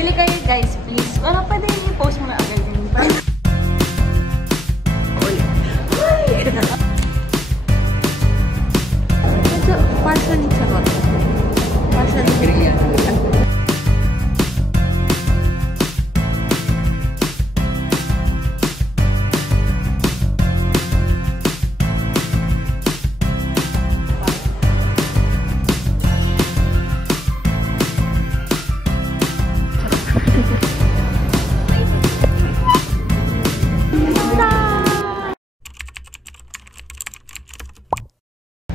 Bili kayo guys, please. Parang pwede yung i-post mo na agad yun. Medyo partially charot. Partially real.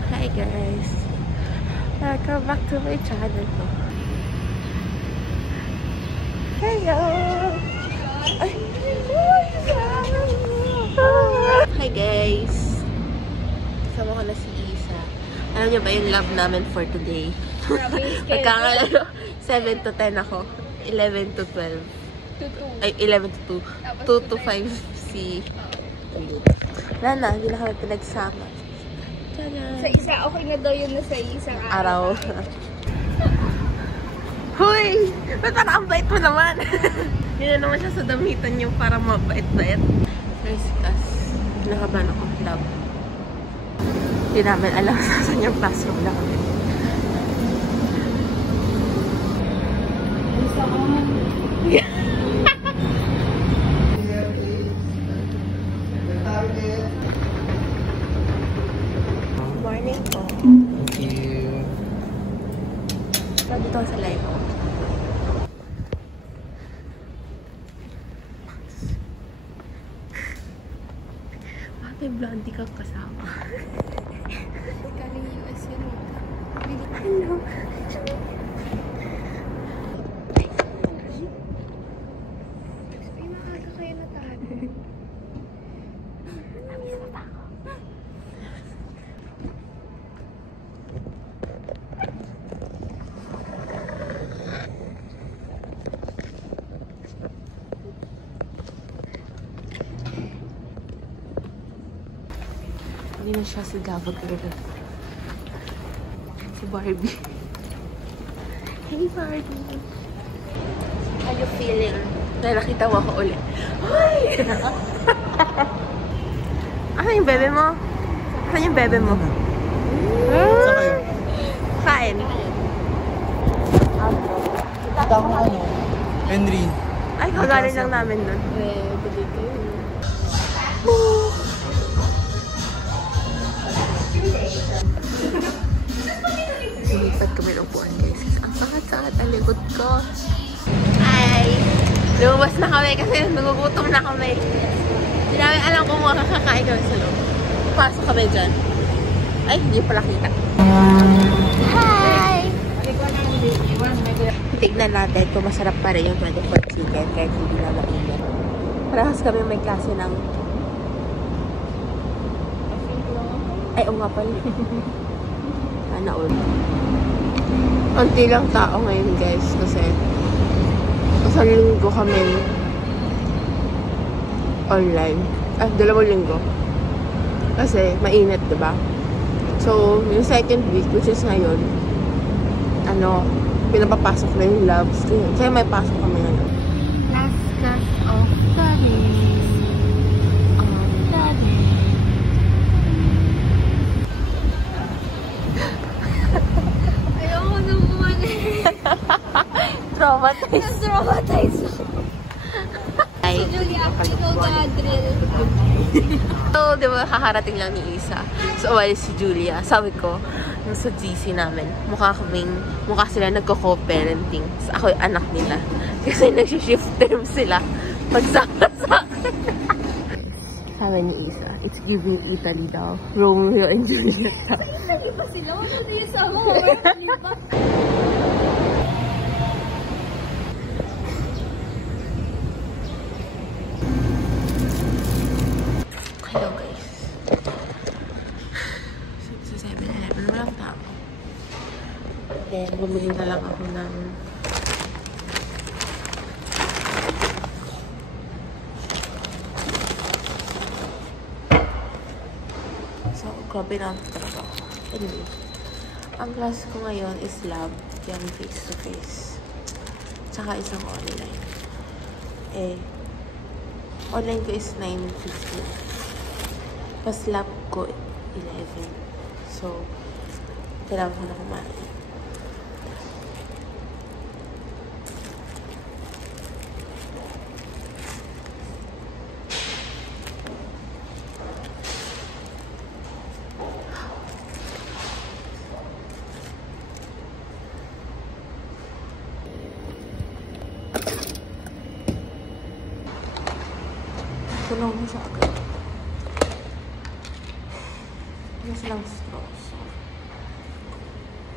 Hi guys, welcome back to my channel. Hello. Hi guys, kasama ko na si Isa. Alam niyo ba yung love namin for today? Magkakalaro 7 to 10 ako, 11 to 12. Ay, 11 to 2. 2 to 5 si wala na, hindi na kami pinagsama. Sa isa, okay na daw yun na sa isang araw. Huy! Ba't ang bait mo naman? Hindi na naman siya sa damitan yung para mabait-bait. First class. Nakaban ako. Love. Hindi namin alam saan yung classroom na kami. Morning po. Thank you. So, dito sa live ko. Bakit may blondie kang kasama? Galing US yun. Hello. Ay, maaga kayo natalo. Hindi na siya si Gabag girl. Si Barbie. Hey Barbie! How you feeling? Nakita mo ako ulit. Ay! Ano yung bebe mo? Ano yung bebe mo? Saan kayo? Kain. Kita ko ano? Henry. Ay, kagaling lang namin nun. Sinipat kami ng upuan guys. Ang sakit-sakit ang likod ko. Ay! Lumabas na kami kasi nagugutom na kami. Hindi namin alam kung makakakain kami sa loob. Pasok kami dyan. Ay, hindi pala kita. Hi! Tignan natin kung masarap pa rin yung 24 chicken kahit hindi na mainit. Parehas kami may klase ng... Ay, oo nga pala. Sana all. Unti lang tao ngayon guys kasi isang linggo kami online. 2 linggo. Kasi mainit, diba? So, yung second week, which is ngayon, pinapapasok na yung loves. Kaya may pasok kami ngayon. Last class of the day. Ayoko na buwan eh. Traumatized. Traumatized. Ay, Julia, ikaw ba drill? so, di ba, kakarating lang ni Isa. So, si Julia. Sabi ko, yung sa GC namin, mukha sila nagko-co-parenting. So, ako yung anak nila. Kasi nag-shift term sila. Pagsama sa akin. Sabi ni Isa, it's giving Italy daw. Romeo and Juliet daw. Italy pa sila? Wala na yung sama. Hello guys. Sa 7-Eleven, walang tao. Then, bumili na lang ako ng so, grabe na talaga. Anyway, ang class ko ngayon is lab. Yung face-to-face. Tsaka isang online. Eh, online ko is 9:15. Pas lab ko, 11. So, kailangan ko na kumain. Tulong mo siya agad. Ano silang straws?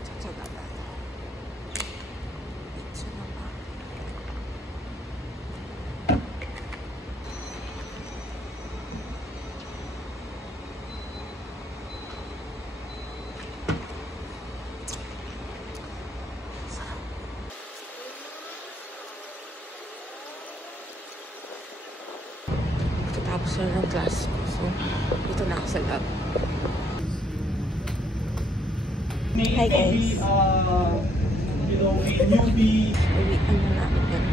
Tsatsaga ba? Tsatsaga ba? Tapos na ng class ko. So, dito na ako sa lab. Hi guys. Uwian na namin yan.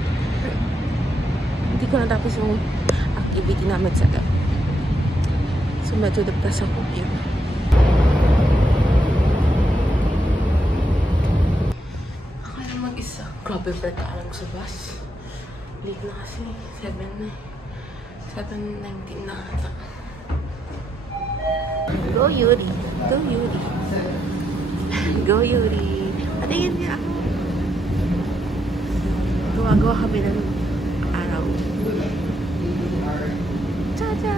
Hindi ko natapos yung activity namin sa lab. So, medyo depressed ako yun. Ako na mag-isa. Grabe break ka lang sa bus. Late na kasi. 7 na eh. 7:19 na ata. Go Yuri! Go Yuri! Go Yuri! Patingin niya ako. Gawa-gawa kami ng araw. Cha-cha!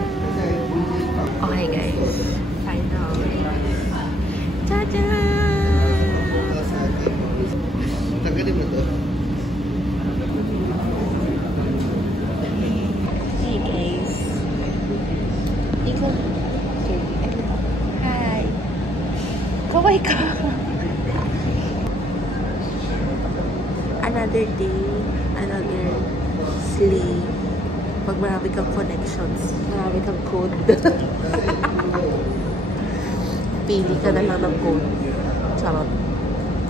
Okay guys. Finally. Cha-cha! Tagalin mo to. Hey guys. Ikaw. Hi. Kaway ka. Another day, another sleep. Pag marami kang connections, marami kang code. Pili ka na lang ng code. Charot.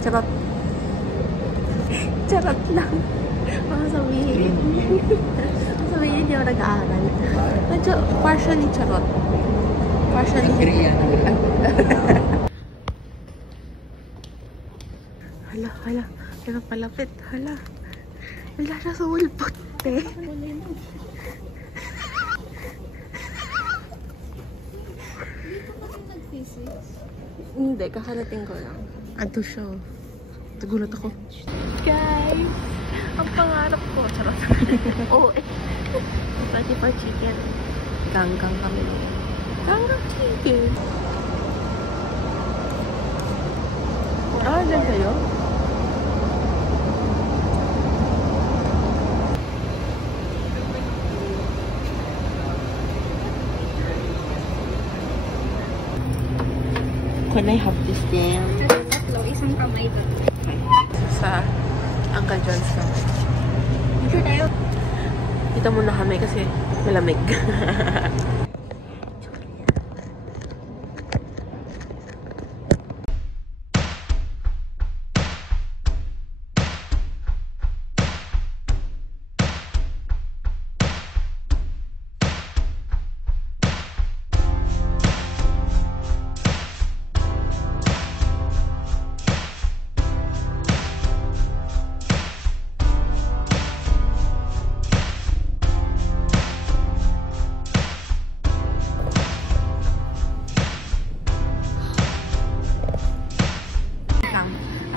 Charot. Charot lang. Baka sabihin. Sabihin niyo nag-aaral. Medyo partially charot. Partially hala, hala. Hala, palapit. Hala. Wala siya sa ulpot, te. Hindi, kakarating ko lang. Ato siya. Nagulat ako. Guys! Ang pangarap ko. Charot. Oo eh. 24 chicken. Ganggang kami. Ganggang chicken. Ah, dyan kayo? Can I have this then? Tatlo, isang kamay doon. Sa Uncle John's na. Sure tayo. Dito muna kami kasi malamig.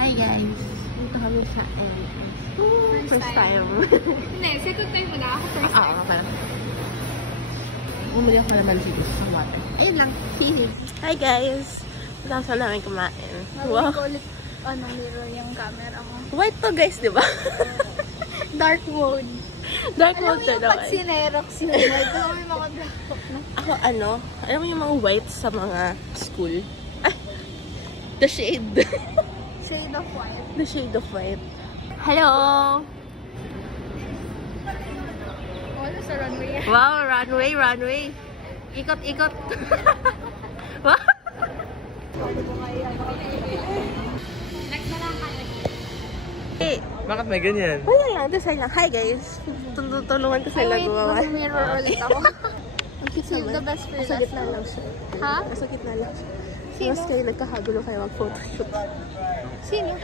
Hi guys! Dito kami sa first time. Hindi, second time mo na ako. First Oo, okay. Bumili ako naman dito sa water. Ayun lang. Hi guys! Tapos na namin kumain. Wow. Ulit, mirror yung camera ko. White to guys, di ba? Dark mode. Dark Alam mode mo to yung daw. pag sinerox yun. Ito kami mga black na. Ako alam mo yung mga white sa mga school? Ay! The shade. Shade of white. The shade of white. Hello! Wala sa runway. Wow, runway. Ikot. Wow! Next na lang kami. Eh, Bakit may ganyan? wala lang. Design lang. Hi guys. Tulungan ko sila gumawa. Mag-mirror ulit ako. Save the best for Nasa last. gitna lang siya. Ha? Nasa gitna lang siya. Sino? Mas kayo nagkakagulo kayo mag-photoshoot. Sino?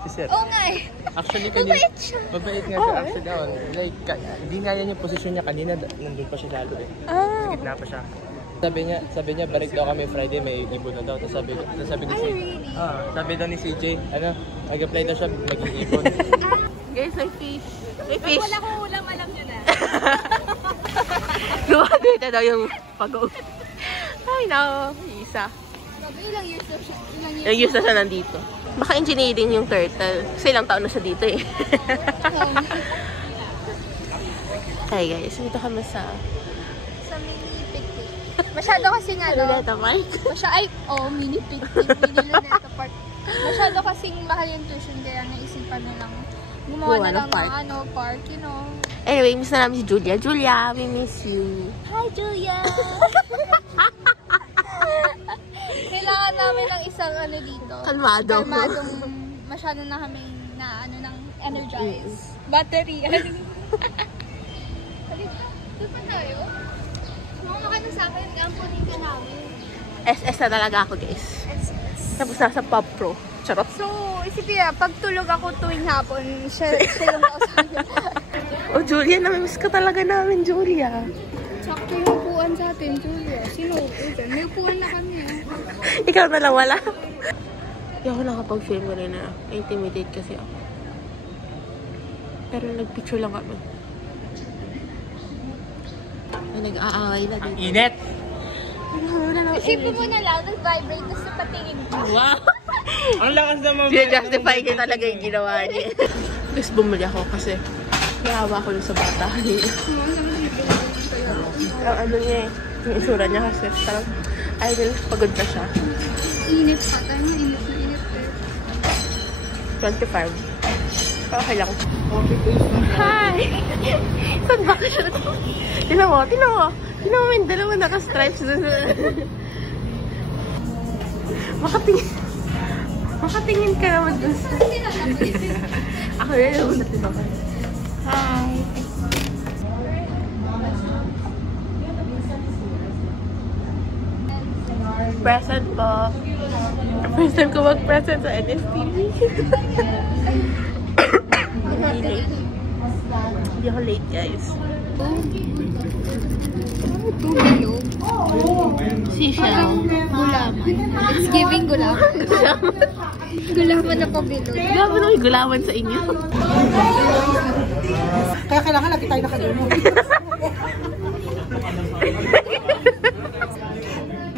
Si Sir. Oo nga eh. Actually, Mabait siya. Mabait nga siya. Actually, like, hindi nga yan yung posisyon niya kanina. Nandun pa siya lalo eh. Ah. Gitna pa siya. Sabi niya, balik daw kami Friday, may ibon na daw. Tapos sabi ni CJ, sabi daw ni CJ, nag-apply daw siya, maging ibon. Guys, may fish. May fish. Wala kong ulam, alam nyo na. Graduate daw yung pag-uwi. Ay, no. Isa. Ilang years na siya? Ilang years na siya nandito. Baka engineering yung turtle. Kasi ilang taon na siya dito eh. Hi guys, dito kami sa mini picnic. Masyado kasing Luneta Park. mini picnic. Mini Luneta Park. Masyado kasing mahal yung tuition kaya naisipan na lang. Gumawa na lang ng park, you know. Anyway, miss na namin si Julia. Julia, we miss you. Hi, Julia! Kailangan namin ng isang dito. Kalmado. Kalmadong masyado na kami ng energize. Battery. Doon pa tayo? Sumama ka na sa akin. Gampunin ka namin. SS na talaga ako, guys. Tapos nasa Pop Pro. Charot. So, isipin pag tulog ako tuwing hapon, siya yung kausahan. Oh, Julia, namimiss ka talaga namin, Julia. Sakto yung upuan sa atin, Julia. Sino upuan? May upuan na kami. Ikaw na lang wala. Hindi ako nakapag-film ko rin na intimidate kasi ako. Pero nag-picture lang kami. Nag-aaway na dito. Init! Isipin mo na lang, nag-vibrate na sa patingin ko. Wow! Ang lakas naman. Justify niya talaga yung ginawa niya. Tapos bumuli ako kasi nahawa ko dun sa bata. Ang ano niya eh, yung isura niya kasi parang idol, pagod na siya. Init pa tayo, init na init eh. 25. Okay lang. Hi! Saan ba siya? Tinan mo. Tinan mo yung dalawa naka-stripes doon. Makatingin ka naman doon. Ako rin naman natin ako. Hi! Present po. First time ko mag-present sa NSTV. Hindi ako late, guys. Seashell. Gulaman. It's giving gulaman. Gulaman na pabilog. Gulaman ako yung gulaman sa inyo. Kaya kailangan lagi tayo nakadulo.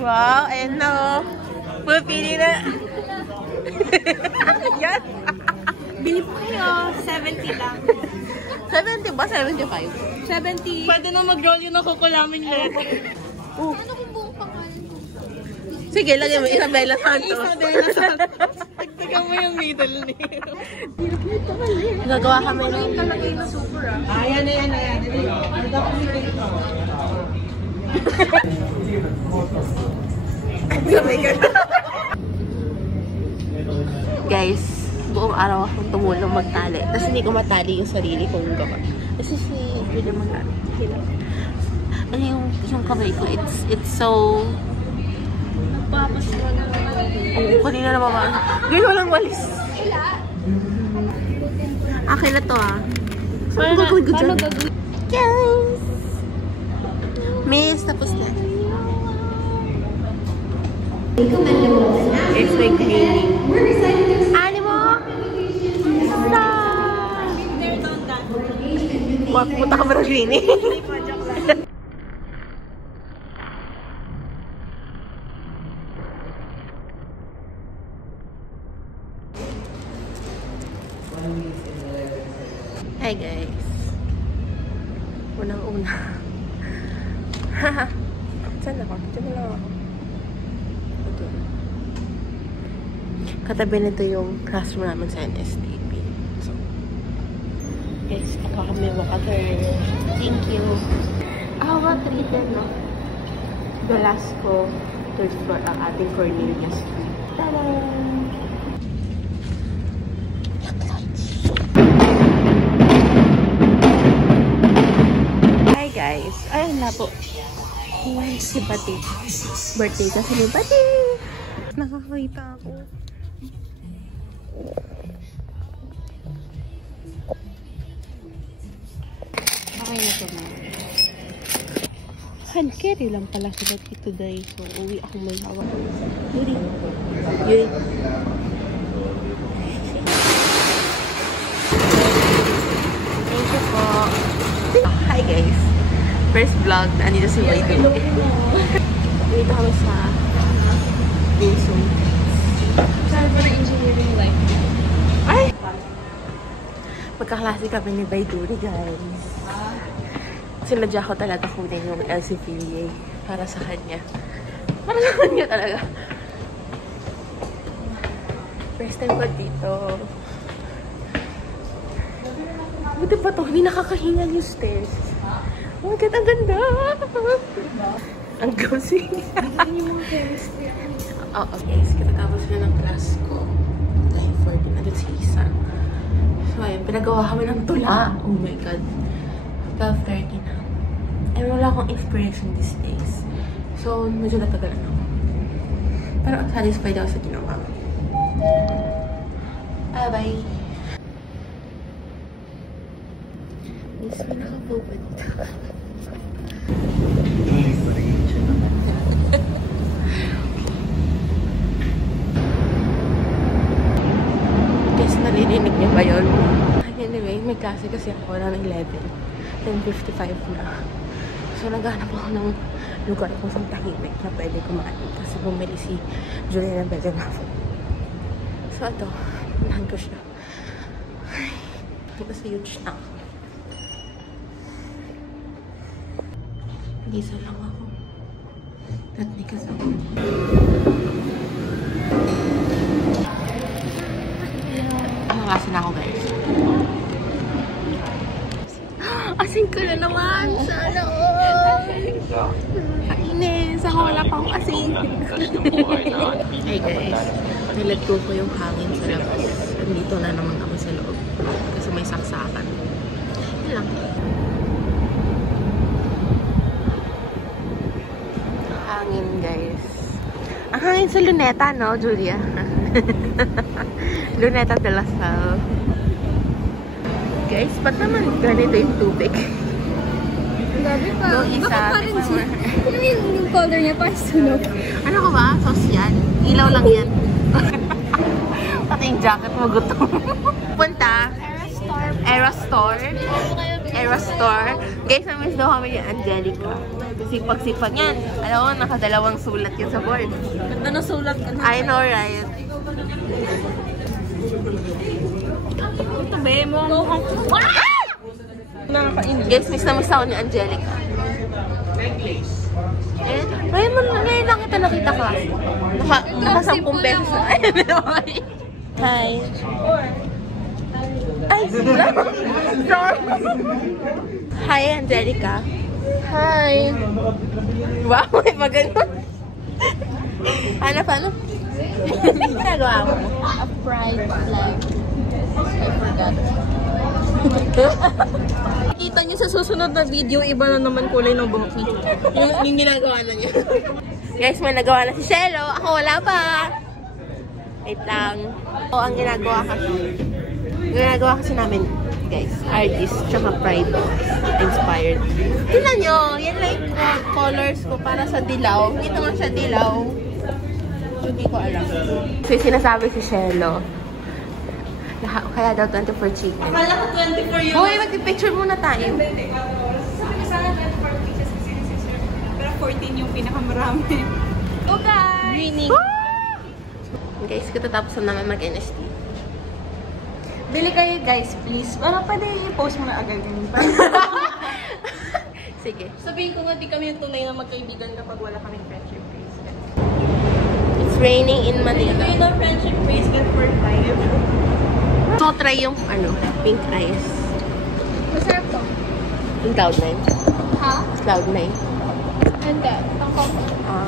Wow, and no. Pupili na. Yan. Bili po kayo, 70 lang. 70 ba? 75? 70. Pwede na mag-roll yun ako kulamin lang. Oh. Ano kung buong pangalan ko? Sige, lagyan mo. Isabela Santos. Isabela Santos. Tagtagan mo yung middle name. Gagawa kami ng... Ayan na yan. Sabay ka na. Guys, buong araw akong tumulong magtali. Tapos hindi ko matali yung sarili kong gawa. Kasi si William magtali. Ano yung kamay ko, it's so... Oo, kanina naman ba? Girl, walang walis. Akin na to ah. Saan ko gagawin ko dyan? Guys! Miss, tapos na. It's my cleaning. Animo! Stop! Punta ka ba ng cleaning? Hi guys. Unang-una. Saan ako? Diyan na lang ako. Okay. Katabi nito yung classroom namin sa NSTP. So, guys, ako kami water. Thank you. How about treated, no? Velasco, third floor, ang ating Cornelius Street. Ta-da! Wala po. Ayan, si Pati. Birthday kasi ni Pati. Nakakita ako. Okay na ito na. Hand carry lang pala sila dito guys. So, uwi ako may hawak. Yuri. Yuri. Thank you po. Hi guys. First vlog. Andito si Waido. Dito kami sa Wilson. Saan pa na engineering life? Ay! Magkaklase kami ni Baiduri guys. Sinadya ko talaga kunin yung LCPA para sa kanya. Para sa kanya talaga. First time ko dito. Buti pa to, hindi nakakahinga yung stairs. Oh my God, ang ganda! Ang cozy. Oo, guys. Katatapos na ng class ko. Dahil 14 na si Isa. So, ayun. Pinagawa kami ng tula. Oh my God. 12:30 na. Eh, wala akong inspiration these days. So, medyo natagalan ako. Pero satisfied ako sa ginawa. Bye-bye. Miss mo nakapupunta. Guys, narinig niyo ba yun? Anyway, may klase kasi ako ng 11. 10:55 na. So, naghanap ako ng lugar kung saan tahimik na pwede kumain. Kasi bumili si Julia ng Belgian Waffle. So, ito. Unahan ko siya. Ay, ito sa huge snack. Gisa lang ako. Tatnikas ako. Ang klase na ako, guys. Asing ka na naman! Sana all! Kainis! Ako wala pang asing! Hey guys, nilat ko yung hangin sa labas. Nandito na naman kami sa loob. Kasi may saksakan. Yun lang. Hangin guys. Ang hangin sa Luneta, no, Julia? Luneta de la Salle. Guys, ba't naman ganito yung tubig? Gabi pa. Yung isa, Bakit parang yung color niya parang sunog? Ano ka ba? Sauce yan? Ilaw lang yan. Pati yung jacket mo gutom. Punta? Aerostore. Aerostore. Guys, namiss daw kami yung Angelica. Sipag-sipag yan. Alam mo, nakadalawang sulat yun sa board. Ano sulat ka na? I know, right? Ito ba? Nakakainis. Guys, miss na miss ako ni Angelica. Eh, ngayon lang kita nakita ka. Naka-10 beses na. Hi. Ay, sila. Sorry. Hi, Angelica. Hi. Wow, may maganon. Paano? Nagawa mo? A pride flag. I forgot. Kita niyo sa susunod na video, iba na naman kulay ng buhok niya. Yung ginagawa na niya. Guys, may nagawa na si Shelo. Ako wala pa. Wait lang. O, ang ginagawa kasi namin, guys, artist, tsaka pride inspired. Tingnan nyo, yan like colors ko para sa dilaw. Hindi naman siya dilaw. Hindi ko alam. So, sinasabi si Shelo, kaya daw 24 chicken. Akala ko 24 yun. Hoy, mag-picture muna tayo. Sabi sana 24 pieces kasi ni sister. Pero 14 yung pinakamarami. Go guys! Winning. Guys, katatapos na naman mag-NST. Bili kayo guys, please. Para pwede i-post mo na agad yun. Sige. Sabihin ko nga di kami yung tunay na magkaibigan kapag wala kaming friendship bracelet. It's raining in Manila. Bili ng friendship bracelet for 5. So, try yung, pink ice. Masarap to. Yung Cloud9. Ha? Cloud9. And then, pang coffee. Ah.